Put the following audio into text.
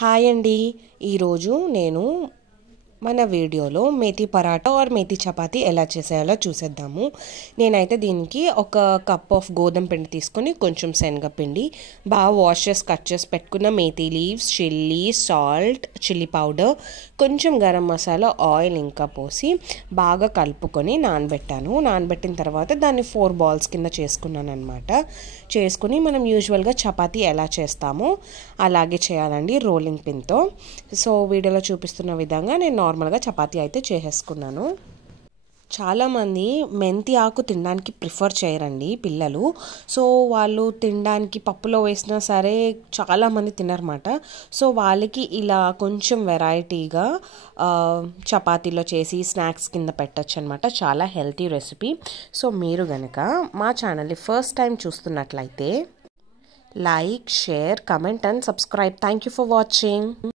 Hi అండి. ఈరోజు నేను మన వీడియోలో మేతి పరాటా ఆర్ మేతి చపాతీ ఎలా చేసేయాలో చూసేద్దాము. నేనైతే దీనికి ఒక కప్ ఆఫ్ గోధుమ పిండి తీసుకొని కొంచెం శనగపిండి బాగా వాష్ చేసి కట్ చేసి పెట్టుకున్న methi leaves, chilli, salt, chilli powder, కొంచెం గరం మసాలా, ఆయిల్ ఇంకా పోసి బాగా కలుపుకొని నానబెట్టాను. నానబెట్టిన తర్వాత దాన్ని 4 బాల్స్ కింద చేసుకున్నాను అనమాట. చేసుకుని మనం యూజువల్గా చపాతీ ఎలా చేస్తామో అలాగే చేయాలండి, రోలింగ్ పిన్తో. సో వీడియోలో చూపిస్తున్న విధంగా నేను నార్మల్గా చపాతీ అయితే చేసేసుకున్నాను. చాలామంది మెంతి ఆకు తినడానికి ప్రిఫర్ చేయరండి పిల్లలు. సో వాళ్ళు తినడానికి పప్పులో వేసినా సరే చాలామంది తినరన్నమాట. సో వాళ్ళకి ఇలా కొంచెం వెరైటీగా చపాతీలో చేసి స్నాక్స్ కింద పెట్టచ్చు అనమాట. చాలా హెల్తీ రెసిపీ. సో మీరు కనుక మా ఛానల్ని ఫస్ట్ టైం చూస్తున్నట్లయితే like, share, comment and subscribe. Thank you for watching.